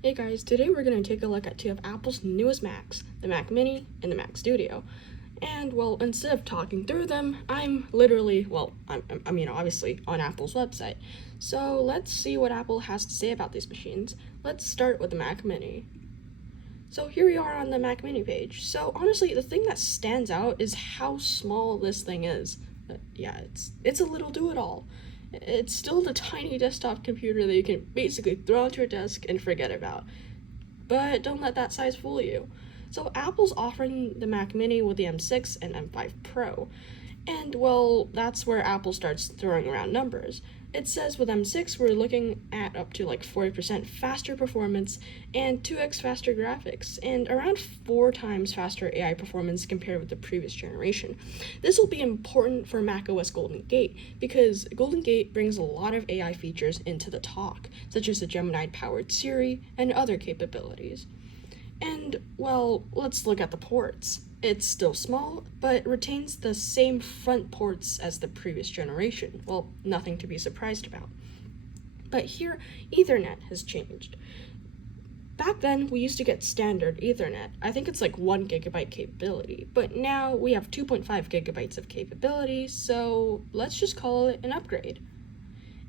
Hey guys, today we're going to take a look at two of Apple's newest Macs, the Mac Mini and the Mac Studio. And well, instead of talking through them, I'm literally, obviously on Apple's website. So let's see what Apple has to say about these machines. Let's start with the Mac Mini. So here we are on the Mac Mini page. So honestly, the thing that stands out is how small this thing is. It's a little do-it-all. It's still the tiny desktop computer that you can basically throw onto your desk and forget about. But don't let that size fool you. So Apple's offering the Mac Mini with the M6 and M5 Pro. And well, that's where Apple starts throwing around numbers. It says with M6 we're looking at up to like 40% faster performance and 2x faster graphics and around 4 times faster AI performance compared with the previous generation. This will be important for macOS Golden Gate because Golden Gate brings a lot of AI features into the talk, such as the Gemini-powered Siri and other capabilities. And, well, let's look at the ports. It's still small, but it retains the same front ports as the previous generation. Well, nothing to be surprised about. But here, Ethernet has changed. Back then, we used to get standard Ethernet. I think it's like 1 gigabyte capability, but now we have 2.5 gigabytes of capability, so let's just call it an upgrade.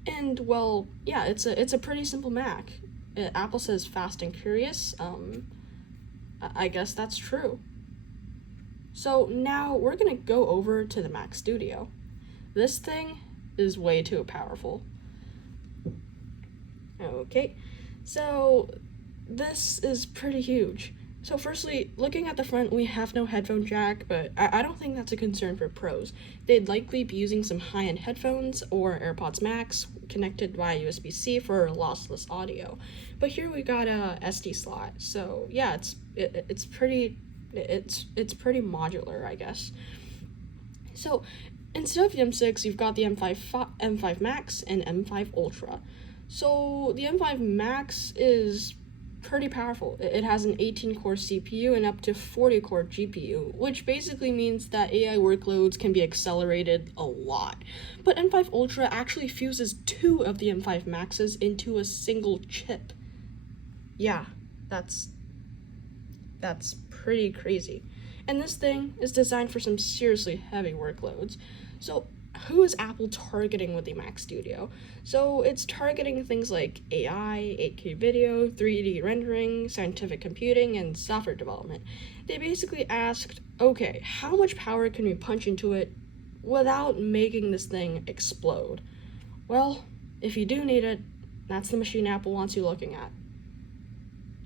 And, well, yeah, it's a pretty simple Mac. Apple says fast and curious. I guess that's true. So now we're gonna go over to the Mac Studio. This thing is way too powerful. Okay, so this is pretty huge. So firstly, looking at the front, we have no headphone jack, but I don't think that's a concern for pros. They'd likely be using some high-end headphones or AirPods Max connected via USB-C for lossless audio. But here we got a SD slot, so yeah, it's pretty modular, I guess. So instead of the M6, you've got the M5 Max and M5 Ultra. So the M5 Max is pretty powerful. It has an 18-core CPU and up to 40-core GPU, which basically means that AI workloads can be accelerated a lot. But M5 Ultra actually fuses 2 of the M5 Maxes into a single chip. Yeah, that's pretty crazy. And this thing is designed for some seriously heavy workloads. So who is Apple targeting with the Mac Studio? So it's targeting things like AI, 8K video, 3D rendering, scientific computing, and software development. They basically asked, okay, how much power can we punch into it without making this thing explode? Well, if you do need it, that's the machine Apple wants you looking at.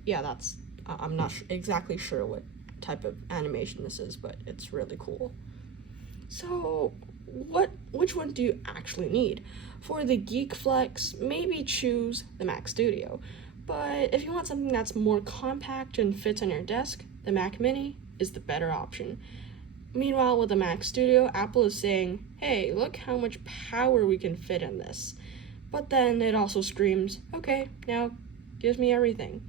Yeah, I'm not exactly sure what type of animation this is, but it's really cool. So which one do you actually need? For the geek flex, maybe choose the Mac Studio. But if you want something that's more compact and fits on your desk, the Mac Mini is the better option. Meanwhile, with the Mac Studio, Apple is saying, hey, look how much power we can fit in this. But then it also screams, okay, now give me everything.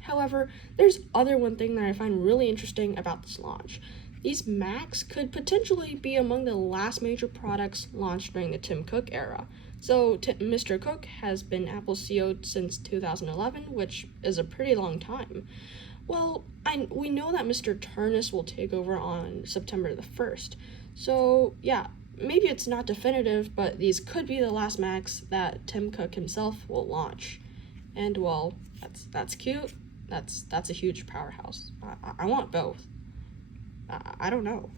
However, there's one thing that I find really interesting about this launch. These Macs could potentially be among the last major products launched during the Tim Cook era. So Mr. Cook has been Apple's CEO since 2011, which is a pretty long time. Well, we know that Mr. Ternus will take over on September the 1st. So yeah, maybe it's not definitive, but these could be the last Macs that Tim Cook himself will launch. And well, that's cute. That's a huge powerhouse. I want both. I don't know.